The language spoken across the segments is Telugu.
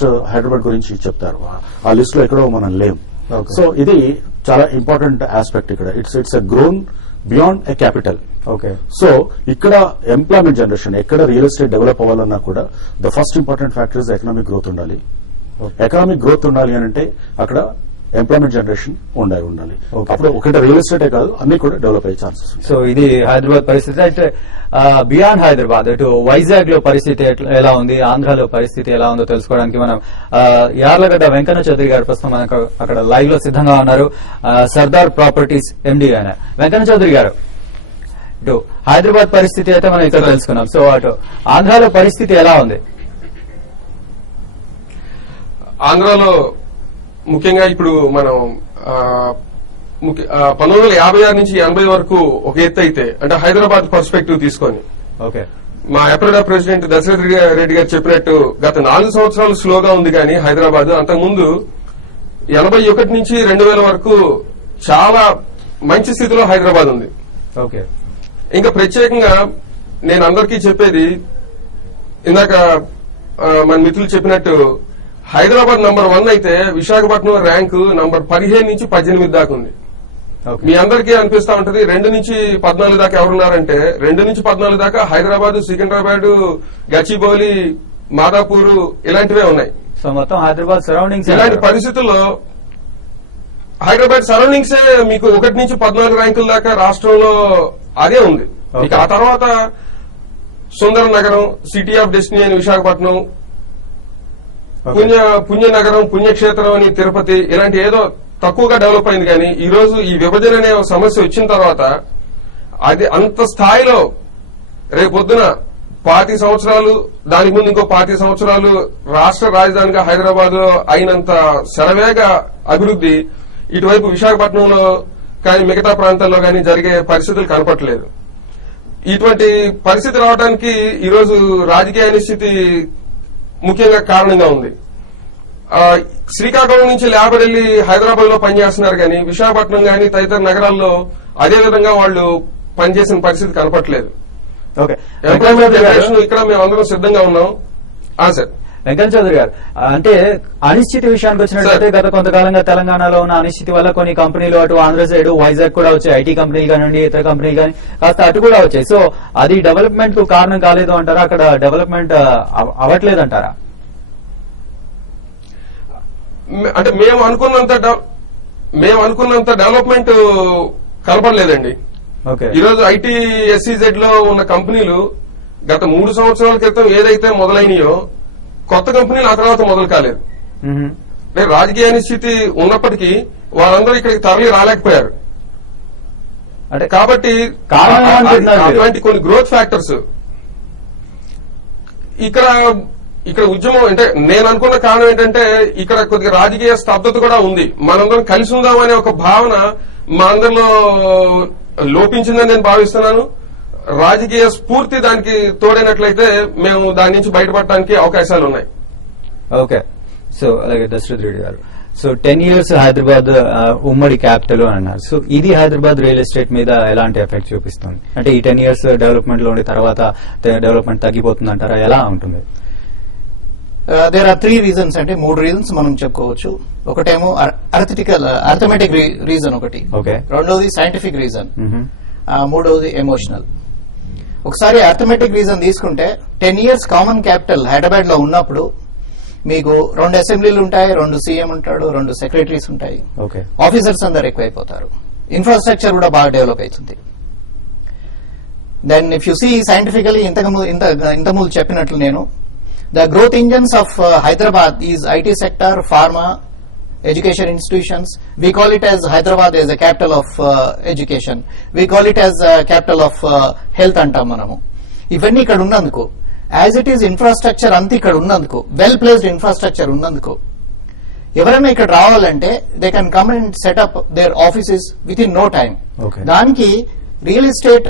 హైదరాబాద్ గురించి చెప్తారు. ఆ లిస్ట్ లో ఎక్కడో మనం లేం. సో ఇది చాలా ఇంపార్టెంట్ ఆస్పెక్ట్ ఇక్కడ. It's a grown beyond a capital. Okay. So ఇక్కడ ఎంప్లాయ్మెంట్ జనరేషన్, ఎక్కడ రియల్ ఎస్టేట్ డెవలప్ అవ్వాలన్నా కూడా the first important factor is economic growth ఉండాలి. ఎకనామిక్ గ్రోత్ ఉండాలి అని అంటే అక్కడ ఎంప్లాయ్మెంట్ జనరేషన్ ఉండాలి. అప్పుడు ఒకటి రియల్ ఎస్టేటే కాదు, అన్ని కూడా డెవలప్ అయ్యే ఛాన్సెస్. సో ఇది హైదరాబాద్ పరిస్థితి. అయితే బియాండ్ హైదరాబాద్, ఇటు వైజాగ్ లో పరిస్థితి ఎలా ఉంది, ఆంధ్రాలో పరిస్థితి ఎలా ఉందో తెలుసుకోవడానికి మనం యార్లగడ్డ వెంకన్న చౌదరి గారు ప్రస్తుతం మనకు అక్కడ లైవ్ లో సిద్ధంగా ఉన్నారు. సర్దార్ ప్రాపర్టీస్ ఎండి ఆయన వెంకన్న చౌదరి గారు, ఇటు హైదరాబాద్ పరిస్థితి అయితే మనం ఇక్కడ తెలుసుకున్నాం. సో అటు ఆంధ్రాలో పరిస్థితి ఎలా ఉంది? ఆంధ్రాలో ముఖ్యంగా ఇప్పుడు మనం 1956 నుంచి 80 వరకు ఒక ఎత్తు అయితే, అంటే హైదరాబాద్ పర్స్పెక్టివ్ తీసుకొని ఓకే, మా ఎప్రిడా ప్రెసిడెంట్ దశరథ్ రెడ్డి గారు చెప్పినట్టు గత 4 సంవత్సరాలు స్లోగా ఉంది కానీ హైదరాబాద్ అంతకుముందు 81 నుంచి 2000 వరకు చాలా మంచి స్థితిలో హైదరాబాద్ ఉంది. ఓకే. ఇంకా ప్రత్యేకంగా నేను అందరికీ చెప్పేది, ఇందాక మన మిత్రులు చెప్పినట్టు హైదరాబాద్ నంబర్ 1 అయితే విశాఖపట్నం ర్యాంకు నంబర్ 15 నుంచి 18 దాకా ఉంది. మీ అందరికీ అనిపిస్తా ఉంటది 2 నుంచి 14 దాకా ఎవరున్నారంటే 2 నుంచి 14 దాకా హైదరాబాద్, సికింద్రాబాద్, గచ్చిబౌలి, మాదాపూర్ ఇలాంటివే ఉన్నాయి. సో మొత్తం హైదరాబాద్ సరౌండింగ్స్. ఇలాంటి పరిస్థితుల్లో హైదరాబాద్ సరౌండింగ్సే మీకు 1 నుంచి 14 ర్యాంకుల దాకా రాష్ట్రంలో అదే ఉంది. ఇక ఆ తర్వాత సుందర నగరం, సిటీ ఆఫ్ డెస్టినీ అని విశాఖపట్నం, పుణ్యనగరం, పుణ్యక్షేత్రం అని తిరుపతి, ఇలాంటి ఏదో తక్కువగా డెవలప్ అయింది. కానీ ఈ రోజు ఈ విభజన అనే సమస్య వచ్చిన తర్వాత అది అంత స్థాయిలో రేపొద్దున 25 సంవత్సరాలు, దానికి ముందు ఇంకో 25 సంవత్సరాలు రాష్ట్ర రాజధానిగా హైదరాబాద్ అయినంత శరవేగ అభివృద్ధి ఇటువైపు విశాఖపట్నంలో కానీ మిగతా ప్రాంతాల్లో కానీ జరిగే పరిస్థితులు కనపట్లేదు. ఇటువంటి పరిస్థితి రావడానికి ఈరోజు రాజకీయ అనిశ్చితి ముఖ్యంగా కారణంగా ఉంది. శ్రీకాకుళం నుంచి లేబర్ వెళ్లి హైదరాబాద్ లో పనిచేస్తున్నారు కానీ విశాఖపట్నం కానీ తదితర నగరాల్లో అదే విధంగా వాళ్ళు పనిచేసిన పరిస్థితి కనపట్లేదు. ఎంప్లాయ్మెంట్ జనరేషన్ ఇక్కడ మేమందరం సిద్ధంగా ఉన్నాం. సార్ వెంకన్న చౌదరి గారు, అంటే అనిశ్చితి విషయానికి వచ్చినట్లయితే గత కొంతకాలంగా తెలంగాణలో ఉన్న అనిశ్చితి వల్ల కొన్ని కంపెనీలు అటు ఆంధ్ర సైడ్ వైజాగ్ కూడా వచ్చాయి, ఐటీ కంపెనీలు కానివ్వండి, ఇతర కంపెనీలు కానీ కాస్త అటు కూడా వచ్చాయి. సో అది డెవలప్మెంట్ కు కారణం కాలేదు అంటారా? అక్కడ డెవలప్మెంట్ అవ్వట్లేదు అంటారా? అంటే మేము అనుకున్నంత డెవలప్మెంట్ కనపడలేదండి. ఈరోజు ఐటీ ఎస్ఈజెడ్ లో ఉన్న కంపెనీలు గత 3 సంవత్సరాల క్రితం ఏదైతే మొదలైనయో కొత్త కంపెనీలు ఆ తర్వాత మొదలు కాలేదు. రాజకీయ అనిశ్చితి ఉన్నప్పటికీ వారందరూ ఇక్కడికి తరలి రాలేకపోయారు. అంటే కాబట్టి అటువంటి కొన్ని గ్రోత్ ఫ్యాక్టర్స్ ఇక్కడ ఉద్యమం, అంటే నేను అనుకున్న కారణం ఏంటంటే ఇక్కడ కొద్దిగా రాజకీయ స్తబ్దత కూడా ఉంది. మనందరం కలిసి ఉందామనే ఒక భావన మా అందరిలో లోపించిందని నేను భావిస్తున్నాను. రాజకీయ స్ఫూర్తి దానికి తోడైనట్లయితే మేము దాని నుంచి బయటపడడానికి అవకాశాలు ఉన్నాయి. ఓకే. సో అలాగే దశరథ్ రెడ్డి గారు, సో 10 years హైదరాబాద్ ఉమ్మడి క్యాపిటల్ అన్నారు. సో ఇది హైదరాబాద్ రియల్ ఎస్టేట్ మీద ఎలాంటి ఎఫెక్ట్ చూపిస్తుంది? అంటే ఈ 10 years డెవలప్మెంట్ లో ఉండే తర్వాత డెవలప్మెంట్ తగ్గిపోతుంది అంటారా? ఎలా ఉంటుంది? దేర్ ఆర్ 3 reasons, అంటే 3 reasons మనం చెప్పుకోవచ్చు. ఒకటేమో అర్థమెటిక్ రీజన్ ఒకటి, రెండోది సైంటిఫిక్ రీజన్, మూడవది ఎమోషనల్. ఒకసారి అర్థమెటిక్ రీజన్ తీసుకుంటే 10 years కామన్ క్యాపిటల్ హైదరాబాద్ లో ఉన్నప్పుడు మీకు 2 అసెంబ్లీలు ఉంటాయి, 2 సీఎం ఉంటాడు, 2 సెక్రటరీస్ ఉంటాయి, ఆఫీసర్స్ అందరు ఎక్కువైపోతారు, ఇన్ఫ్రాస్ట్రక్చర్ కూడా బాగా డెవలప్ అవుతుంది. Then if you see scientifically ఇంతకుముందు చెప్పినట్లు నేను, the growth engines of Hyderabad is IT sector, pharma, education institutions. We call it as Hyderabad as a capital of education. We call it as a capital of health antam manamu. Ivanni ikkada unnanduku, as it is infrastructure anti ikkada unnanduku, well placed infrastructure unnanduku, ఎవరైనా ఇక్కడ రావాలంటే they can come and set up their offices within no time. దానికి రియల్ ఎస్టేట్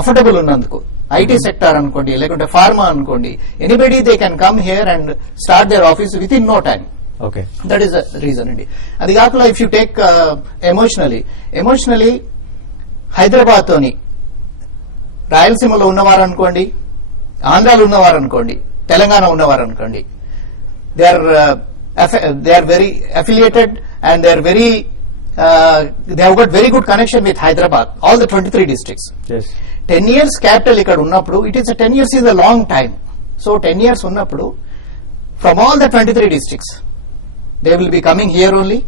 అఫోర్డబుల్ ఉన్నందుకు, ఐటీ సెక్టర్ అనుకోండి లేకుంటే ఫార్మా అనుకోండి, anybody they can come here and start their office within no time. That is the reason అండి. అది కాకుండా if you take emotionally Hyderabad తోని రాయలసీమలో ఉన్నవారు అనుకోండి, ఆంధ్రాలో ఉన్నవారు అనుకోండి, తెలంగాణ ఉన్నవారు అనుకోండి, they are very affiliated, and they are very they have got very good connection with Hyderabad, all the 23 districts. Yes. 10 years capital ఇక్కడ ఉన్నప్పుడు, it is a 10 years is a long time. So 10 years ఉన్నప్పుడు, from all the 23 districts, they will be coming here only.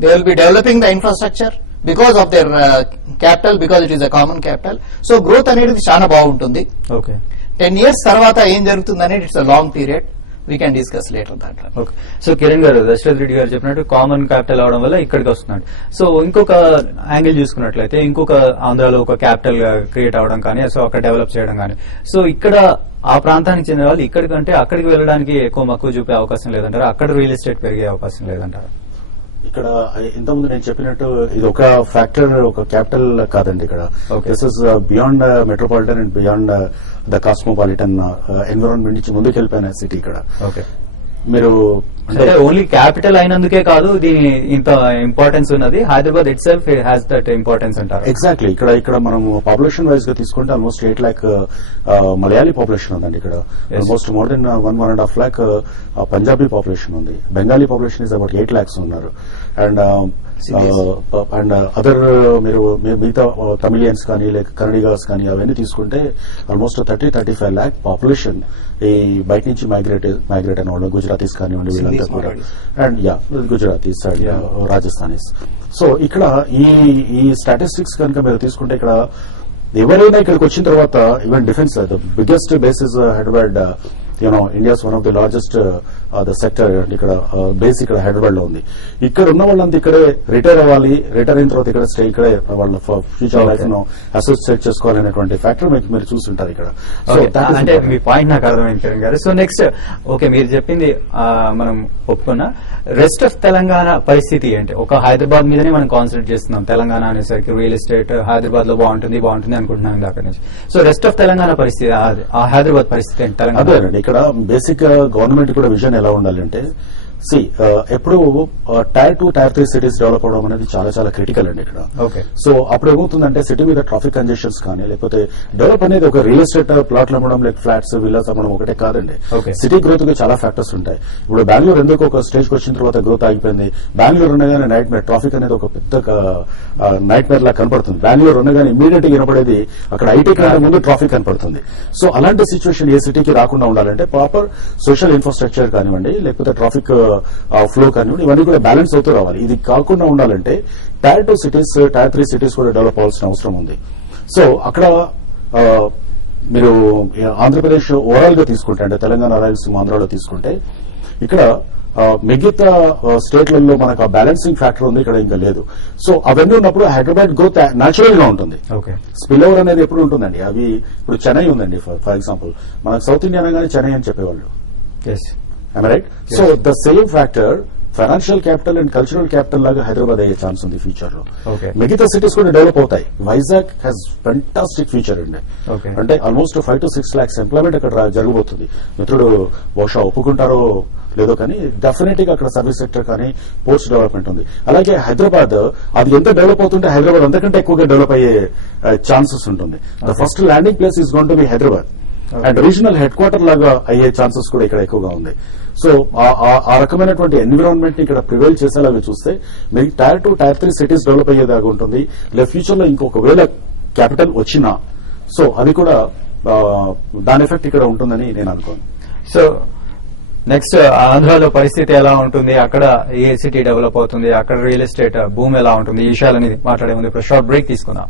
They will be developing the infrastructure because of their capital, because it is a common capital. So growth అనేది చాలా బాగుంటుంది. ఓకే. 10 years తర్వాత ఏం జరుగుతుంది అనేది it's a long period. We can discuss later that. Okay. So Kiran గారు, దశరథ్ రెడ్డి గారు చెప్పినట్టు కామన్ క్యాపిటల్ అవడం వల్ల ఇక్కడికి వస్తున్నాడు. సో ఇంకొక యాంగిల్ చూసుకున్నట్లయితే ఇంకొక ఆంధ్రాలో ఒక క్యాపిటల్ క్రియేట్ అవడం కానీ, సో అక్కడ డెవలప్ చేయడం కానీ, సో ఇక్కడ ఆ ప్రాంతానికి చెందిన వాళ్ళు ఇక్కడికంటే అక్కడికి వెళ్ళడానికి ఎక్కువ మక్కువ చూపే అవకాశం లేదంటారా? అక్కడ రియల్ ఎస్టేట్ పెరిగే అవకాశం లేదంటారా? ఇక్కడ ఇంతకుముందు నేను చెప్పినట్టు ఇది ఒక ఫ్యాక్టర్, ఒక క్యాపిటల్ కాదండి. ఇక్కడ this is beyond metropolitan and beyond the cosmopolitan environment నుంచి ముందుకు వెళ్ళిపోయిన సిటీ ఇక్కడ. ఓకే. మీరు అంటే ఓన్లీ క్యాపిటల్ అయినందుకే కాదు దీని ఇంత ఇంపార్టెన్స్ ఉన్నది, Hyderabad it self has that importance అంటారు. ఎగ్జాక్ట్లీ. ఇక్కడ మనం పాపులేషన్ వైజ్ గా తీసుకుంటే ఆల్మోస్ట్ 8 lakh మలయాళీ పాపులేషన్ ఉందండి ఇక్కడ. Almost more than 1.5 lakh Punjabi population ఉంది. Bengali population is about 8 lakhs ఉన్నారు. అండ్ అదర్ మీరు మిగతా తమిళియన్స్ కానీ లేక కన్నడిగాస్ కానీ అవన్నీ తీసుకుంటే ఆల్మోస్ట్ 30-35 lakh పాపులేషన్ ఈ బయట నుంచి మైగ్రేట్ అయిన వాళ్ళు, గుజరాతీస్ కానివ్వండి వీళ్ళంతా కూడా, అండ్ గుజరాతీస్ అండ్ రాజస్థానీస్. సో ఇక్కడ ఈ స్టాటిస్టిక్స్ కనుక మీరు తీసుకుంటే ఇక్కడ ఎవరైనా ఇక్కడికి వచ్చిన తర్వాత even defence the biggest basis Hyderabad, India's one of the largest the sector. ఇక్కడ బేస్ ఇక్కడ హైదరాబాద్ లో ఉంది. ఇక్కడ ఉన్న వాళ్ళంతా ఇక్కడే రిటైర్ అవ్వాలి, రిటైర్ అయిన తర్వాత ఇక్కడ స్టే, ఇక్కడే వాళ్ళ ఫ్యూచర్ లైఫ్ ను అసోసియేట్ చేసుకోవాలనేటువంటి ఫ్యాక్టర్ మీరు చూస్తుంటారు ఇక్కడ. అంటే మీ పాయింట్ నాకు అర్థమైంది కిరణ్ గారు. సో నెక్స్ట్, ఓకే, మీరు చెప్పింది మనం ఒప్పుకున్నా. రెస్ట్ ఆఫ్ తెలంగాణ పరిస్థితి ఏంటి? ఒక హైదరాబాద్ మీదనే మనం కాన్సన్ట్రేట్ చేస్తున్నాం. తెలంగాణ అనేసరికి రియల్ ఎస్టేట్ హైదరాబాద్ లో బాగుంటుంది అనుకుంటున్నాం ఇందాక నుంచి. సో రెస్ట్ ఆఫ్ తెలంగాణ పరిస్థితి, ఆ హైదరాబాద్ పరిస్థితి ఏంటి? తెలంగాణ ఇక్కడ బేసిక్ గా గవర్నమెంట్ కూడా విజన్ ఎలా ఉండాలంటే, ఎప్పుడు టైర్ 2, టైర్ 3 సిటీస్ డెవలప్ అవడం అనేది చాలా చాలా క్రిటికల్ అండి ఇక్కడ. సో అప్పుడు ఏమవుతుందంటే సిటీ మీద ట్రాఫిక్ కంజెషన్స్ కానీ, లేకపోతే డెవలప్ అనేది ఒక రియల్ ఎస్టేట్ ప్లాట్లు అమ్మడం, లైక్ ఫ్లాట్స్, విల్లాస్ అమ్మడం ఒకటే కాదండి. సిటీ గ్రోత్ కి చాలా ఫ్యాక్టర్స్ ఉంటాయి. ఇప్పుడు బెంగళూరు ఎందుకు ఒక స్టేజ్ కి వచ్చిన తర్వాత గ్రోత్ ఆగిపోయింది? బెంగళూరు ఉండగానే నైట్ మేర్ ట్రాఫిక్ అనేది ఒక పెద్ద నైట్ మేర్ లా కనపడుతుంది. బెంగళూరు ఉండగానే ఇమీడియట్ గా వినపడేది అక్కడ ఐటీ కంటే ముందు ట్రాఫిక్ కనపడుతుంది. సో అలాంటి సిచ్యువేషన్ ఏ సిటీకి రాకుండా ఉండాలంటే ప్రాపర్ సోషల్ ఇన్ఫ్రాస్ట్రక్చర్ కానివ్వండి, లేకపోతే ట్రాఫిక్ ఫ్లో కానివ్వండి, ఇవన్నీ కూడా బ్యాలెన్స్ అవుతూ రావాలి. ఇది కాకుండా ఉండాలంటే టైర్ 2 సిటీస్, టైర్ 3 సిటీస్ కూడా డెవలప్ అవ్వాల్సిన అవసరం ఉంది. సో అక్కడ మీరు ఆంధ్రప్రదేశ్ ఓవరాల్ గా తీసుకుంటే, అంటే తెలంగాణ, రాయలసీమ, ఆంధ్రాలో తీసుకుంటే ఇక్కడ మిగతా స్టేట్లలో మనకు ఆ బ్యాలెన్సింగ్ ఫ్యాక్టర్ ఉంది, ఇక్కడ ఇంకా లేదు. సో అవన్నీ ఉన్నప్పుడు హైదరాబాద్ గ్రోత్ న్యాచురల్ గా ఉంటుంది. స్పిల్ ఓవర్ అనేది ఎప్పుడు ఉంటుందండి. అవి ఇప్పుడు చెన్నై ఉందండి ఫర్ ఎగ్జాంపుల్, మనకు సౌత్ ఇండియా అనగానే చెన్నై అని చెప్పేవాళ్ళు. Right. So the same factor financial capital and cultural capital లాగా హైదరాబాద్ అయ్యే ఛాన్స్ ఉంది ఫ్యూచర్ లో. మిగతా సిటీస్ కూడా డెవలప్ అవుతాయి. వైజాగ్ హ్యాస్ ఫెంటాస్టిక్ ఫ్యూచర్ అండి. అంటే ఆల్మోస్ట్ 5 to 6 lakhs ఎంప్లాయ్మెంట్ అక్కడ జరగబోతుంది. మిత్రుడు బహుశా ఒప్పుకుంటారో లేదో కానీ డెఫినెట్ గా అక్కడ సర్వీస్ సెక్టర్ కానీ, పోర్ట్స్ డెవలప్మెంట్ ఉంది. అలాగే హైదరాబాద్ అది ఎంత డెవలప్ అవుతుంటే హైదరాబాద్ అంతకంటే ఎక్కువగా డెవలప్ అయ్యే ఛాన్సెస్ ఉంటుంది. The first landing place is going to be Hyderabad and regional head quarter లాగా అయ్యే ఛాన్సెస్ కూడా ఇక్కడ ఎక్కువగా ఉంది. సో ఆ రకమైనటువంటి ఎన్విరాన్మెంట్ ని ఇక్కడ ప్రివైల్ చేసేలాగా చూస్తే మీకు టైర్ 2, టైర్ 3 సిటీస్ డెవలప్ అయ్యేదాకా ఉంటుంది. లేదా ఫ్యూచర్ లో ఇంకొకవేళ క్యాపిటల్ వచ్చినా సో అది కూడా దాని ఎఫెక్ట్ ఇక్కడ ఉంటుందని నేను అనుకోను. సో నెక్స్ట్, ఆంధ్రాలో పరిస్థితి ఎలా ఉంటుంది? అక్కడ ఏ సిటీ డెవలప్ అవుతుంది? అక్కడ రియల్ ఎస్టేట్ భూమి ఎలా ఉంటుంది? ఈ విషయాలనేది మాట్లాడే ముందు ఇప్పుడు షార్ట్ బ్రేక్ తీసుకుందాం.